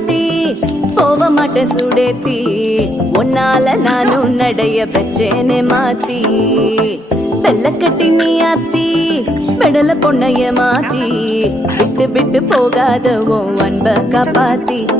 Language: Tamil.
அத்தி போக மாட்டேன் சுடேத்தி உன்னால நானும் நடைய பெச்சேனே மாத்தி வெள்ளக்கட்டி நீ அத்தி பெடல பொண்ணைய மாத்தி விட்டு விட்டு போகாத உன் அன்ப காப்பாத்தி